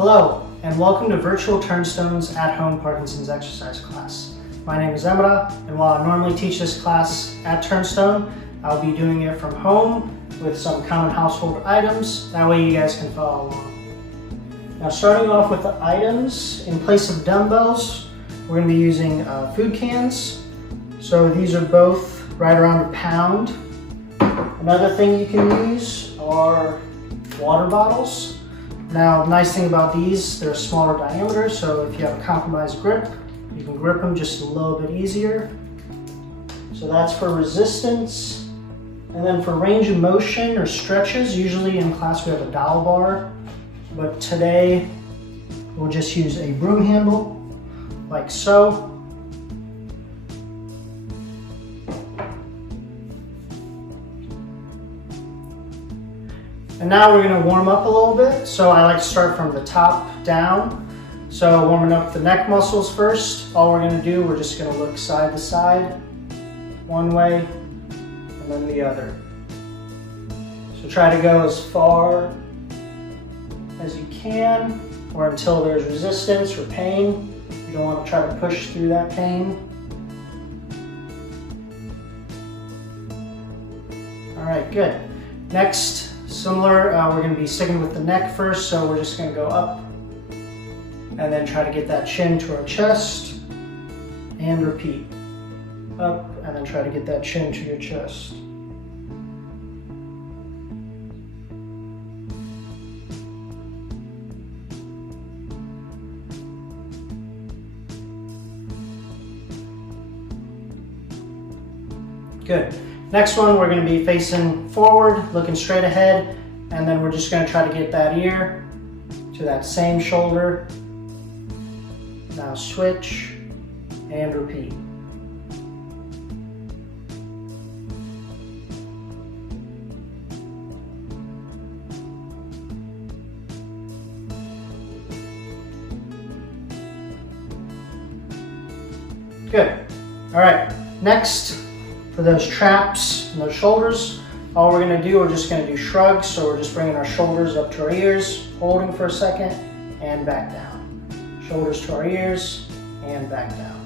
Hello, and welcome to Virtual Turnstone's at-home Parkinson's exercise class. My name is Emrah, and while I normally teach this class at Turnstone, I'll be doing it from home with some common household items. That way you guys can follow along. Now, starting off with the items, in place of dumbbells, we're going to be using food cans. So these are both right around a pound. Another thing you can use are water bottles. Now, the nice thing about these, they're a smaller diameter, so if you have a compromised grip, you can grip them just a little bit easier. So that's for resistance. And then for range of motion or stretches, usually in class we have a dowel bar, but today we'll just use a broom handle, like so. And now we're going to warm up a little bit. So I like to start from the top down. So warming up the neck muscles first. All we're going to do, we're just going to look side to side, one way and then the other. So try to go as far as you can or until there's resistance or pain. You don't want to try to push through that pain. All right, good. Next, similar, we're going to be sticking with the neck first, so we're just going to go up and then try to get that chin to our chest and repeat. Up and then try to get that chin to your chest. Good. Next one, we're going to be facing forward, looking straight ahead, and then we're just going to try to get that ear to that same shoulder. Now switch and repeat. Good. All right, next, for those traps and those shoulders, all we're going to do, we're just going to do shrugs. So we're just bringing our shoulders up to our ears, holding for a second, and back down. Shoulders to our ears, and back down.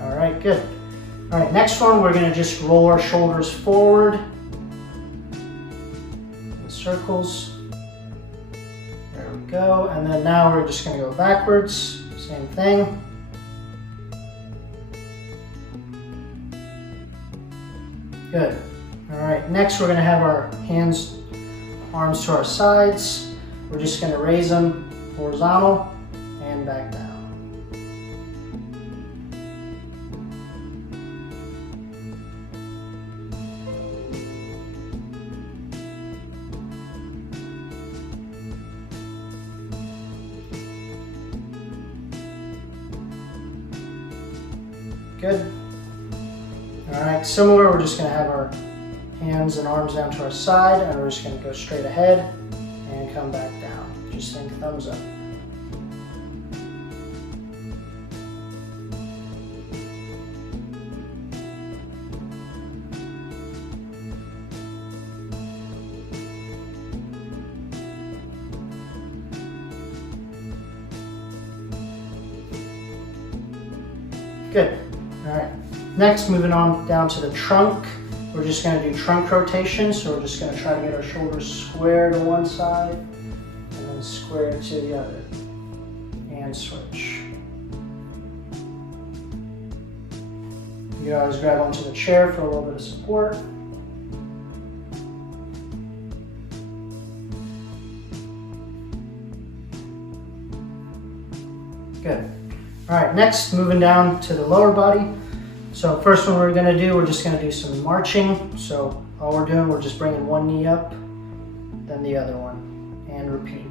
All right, good. All right, next one, we're going to just roll our shoulders forward in circles. There we go. And then now we're just going to go backwards. Same thing. Good. All right, next we're going to have our hands, arms to our sides. We're just going to raise them horizontal and back down. Good. All right, similar, we're just going to have our hands and arms down to our side, and we're just going to go straight ahead and come back down. Just think thumbs up. Good. All right. Next, moving on down to the trunk, we're just going to do trunk rotation. So we're just going to try to get our shoulders square to one side and then square to the other, and switch. You can always grab onto the chair for a little bit of support. Good. All right, next, moving down to the lower body. So first one we're going to do, we're just going to do some marching. So all we're doing, we're just bringing one knee up, then the other one, and repeat.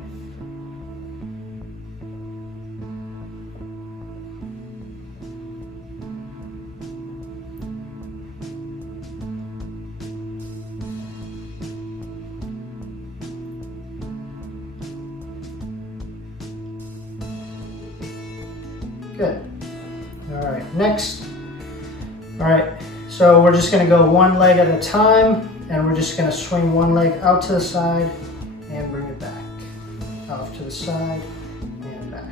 Good. All All right, next. All right, so we're just gonna go one leg at a time, and we're just gonna swing one leg out to the side and bring it back. Off to the side and back.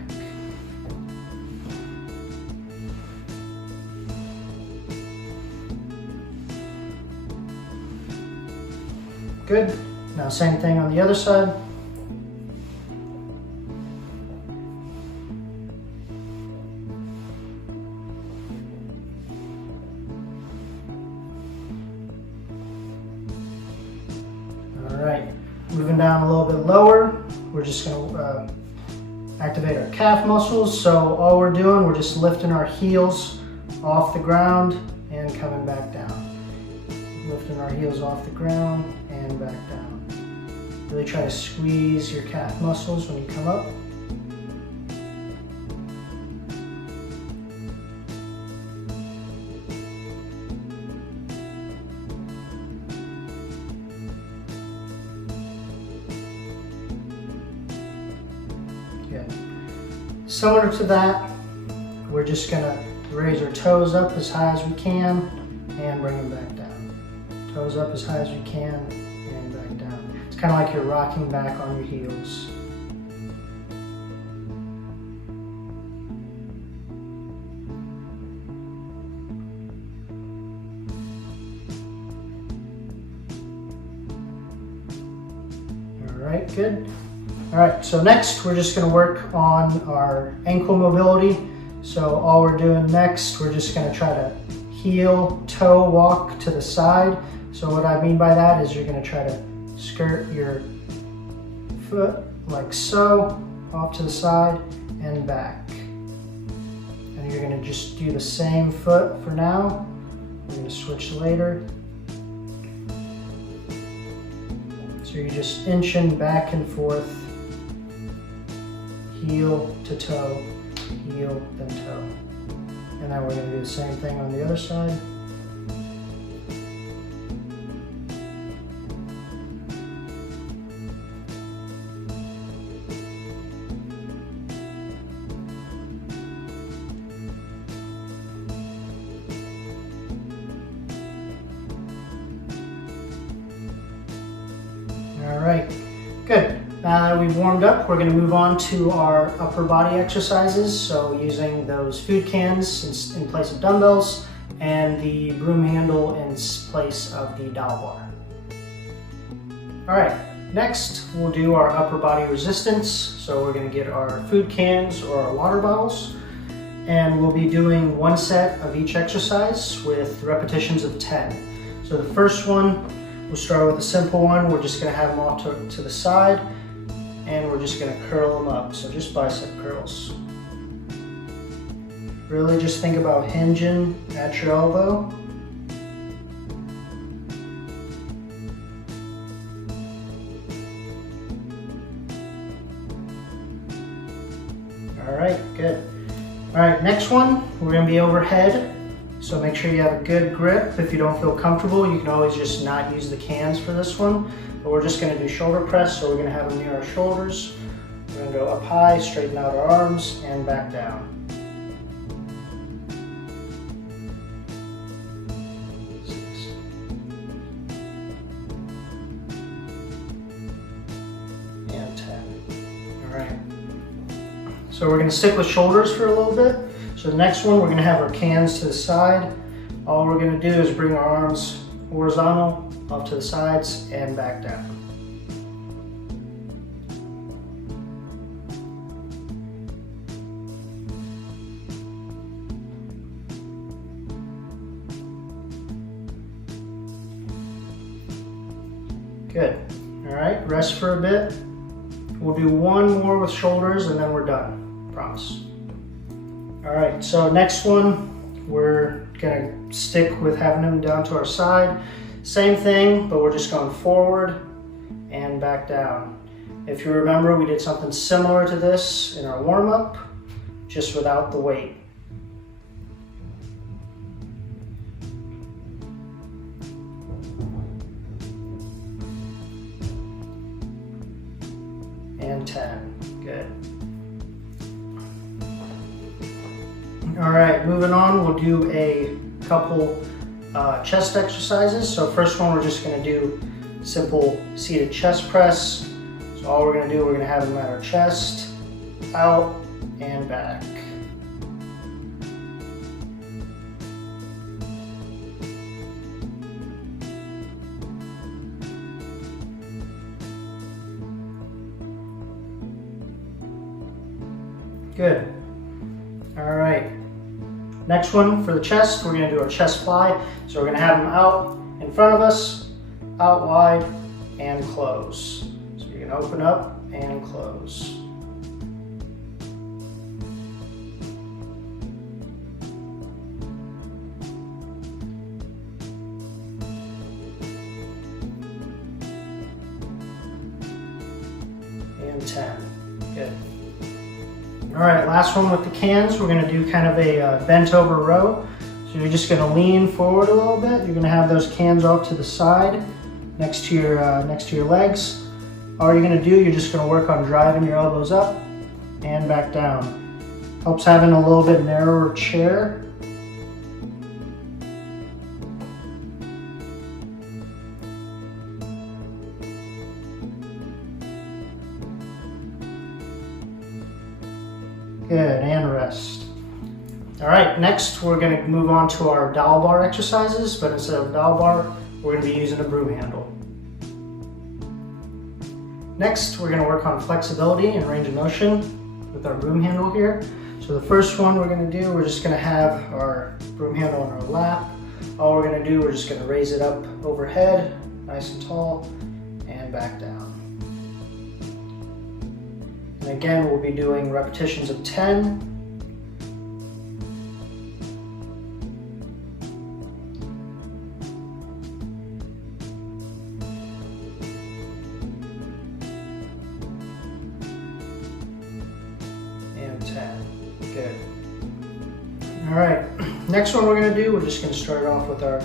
Good. Now same thing on the other side. All right, moving down a little bit lower, we're just going to activate our calf muscles. So all we're doing, we're just lifting our heels off the ground and coming back down. Lifting our heels off the ground and back down. Really try to squeeze your calf muscles when you come up. Good. Similar to that, we're just gonna raise our toes up as high as we can and bring them back down. Toes up as high as we can and back down. It's kind of like you're rocking back on your heels. All right, good. All right, so next we're just gonna work on our ankle mobility. So all we're doing next, we're just gonna try to heel toe walk to the side. So what I mean by that is you're gonna try to skirt your foot like so, off to the side and back. And you're gonna just do the same foot for now. We're gonna switch later. So you're just inching back and forth, heel to toe, heel then toe. And now we're going to do the same thing on the other side. All right, good. Now that we've warmed up, we're going to move on to our upper body exercises. So using those food cans in place of dumbbells and the broom handle in place of the dowel bar. All right, next we'll do our upper body resistance. So we're going to get our food cans or our water bottles, and we'll be doing one set of each exercise with repetitions of 10. So the first one, we'll start with a simple one. We're just going to have them off to the side, and we're just going to curl them up. So just bicep curls. Really just think about hinging at your elbow. All right, good. All right, next one, we're going to be overhead. So make sure you have a good grip. If you don't feel comfortable, you can always just not use the cans for this one. But we're just going to do shoulder press, so we're going to have them near our shoulders. We're going to go up high, straighten out our arms, and back down. And 10. All right. So we're going to stick with shoulders for a little bit. So the next one, we're going to have our cans to the side. All we're going to do is bring our arms horizontal, off to the sides, and back down. Good. All right, rest for a bit. We'll do one more with shoulders and then we're done, promise. All right, so next one, we're gonna stick with having them down to our side. Same thing, but we're just going forward and back down. If you remember, we did something similar to this in our warm-up, just without the weight. And 10, good. All right, moving on, we'll do a couple chest exercises. So first one, we're just gonna do simple seated chest press. So all we're gonna do, we're gonna have them at our chest, out and back. Good. All right. Next one for the chest, we're gonna do our chest fly. So we're gonna have them out in front of us, out wide, and close. So you're gonna open up and close. And 10. Good. All right, last one with the cans. We're gonna do kind of a bent over row. So you're just gonna lean forward a little bit. You're gonna have those cans off to the side, next to your legs. All you're gonna do, you're just gonna work on driving your elbows up and back down. Helps having a little bit narrower chair. Good, and rest. All right, next we're gonna move on to our dowel bar exercises, but instead of dowel bar, we're gonna be using a broom handle. Next, we're gonna work on flexibility and range of motion with our broom handle here. So the first one we're gonna do, we're just gonna have our broom handle on our lap. All we're gonna do, we're just gonna raise it up overhead, nice and tall, and back down. And again, we'll be doing repetitions of 10. And 10. Good. All right. Next one we're going to do, we're just going to start off with our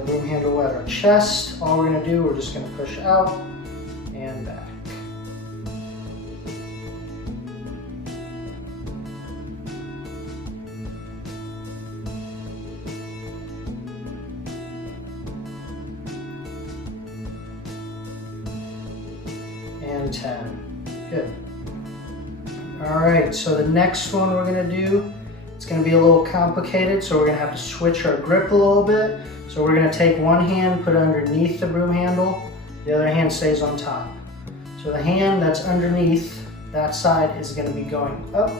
broom handle at our chest. All we're going to do, we're just going to push out and back. And 10. Good. All right, so the next one we're gonna do, it's gonna be a little complicated, so we're gonna have to switch our grip a little bit. So we're gonna take one hand, put it underneath the broom handle, the other hand stays on top. So the hand that's underneath, that side is gonna be going up.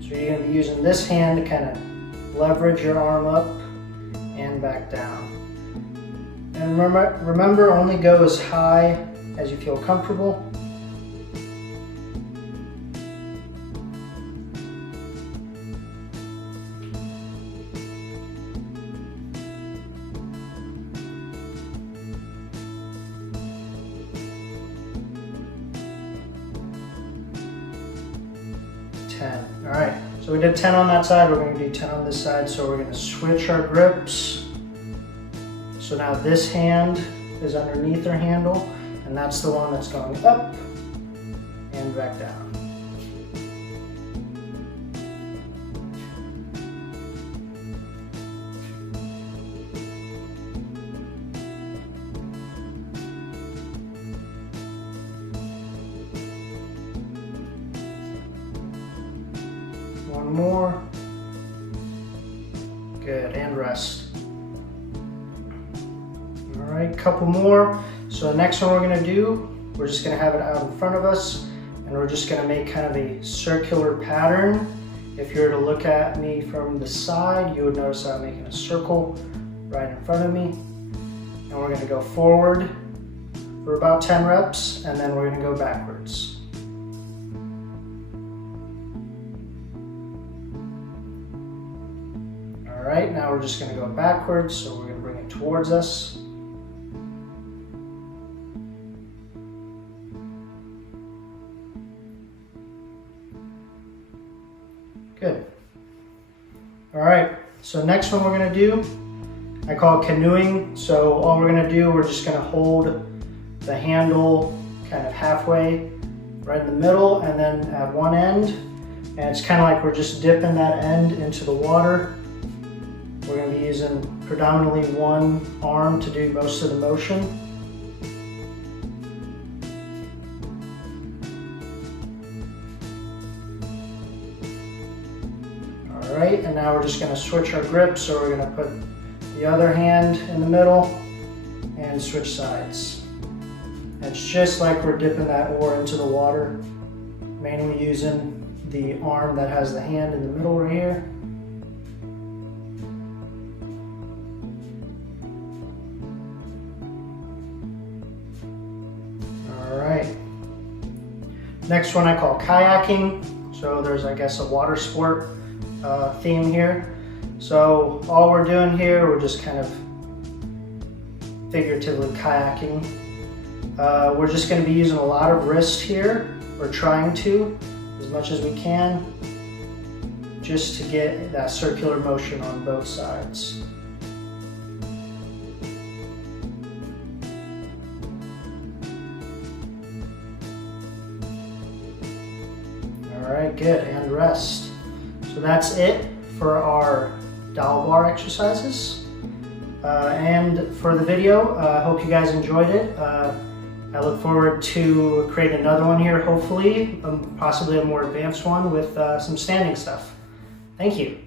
So you're gonna be using this hand to kind of leverage your arm up and back down. And remember, only go as high as you feel comfortable. All right, so we did 10 on that side, we're going to do 10 on this side, so we're going to switch our grips. So now this hand is underneath our handle, and that's the one that's going up and back down. One more. Good, and rest. All right, couple more. So the next one we're gonna do, we're just gonna have it out in front of us, and we're just gonna make kind of a circular pattern. If you were to look at me from the side, you would notice I'm making a circle right in front of me. And we're gonna go forward for about 10 reps, and then we're gonna go backwards. All right, now we're just gonna go backwards, so we're gonna bring it towards us. Good. All right, so next one we're gonna do, I call it canoeing. So all we're gonna do, we're just gonna hold the handle kind of halfway, right in the middle, and then at one end, And it's kind of like we're just dipping that end into the water. We're going to be using predominantly one arm to do most of the motion. All right, and now we're just going to switch our grip. So we're going to put the other hand in the middle and switch sides. And it's just like we're dipping that oar into the water, mainly using the arm that has the hand in the middle right here. All right. Next one I call kayaking. So there's, I guess, a water sport theme here. So all we're doing here, we're just kind of figuratively kayaking. We're just going to be using a lot of wrist here. We're trying to, as much as we can, just to get that circular motion on both sides. All right, good, and rest. So that's it for our Dowel Bar exercises. And for the video, I hope you guys enjoyed it. I look forward to creating another one here, hopefully, possibly a more advanced one with some standing stuff. Thank you.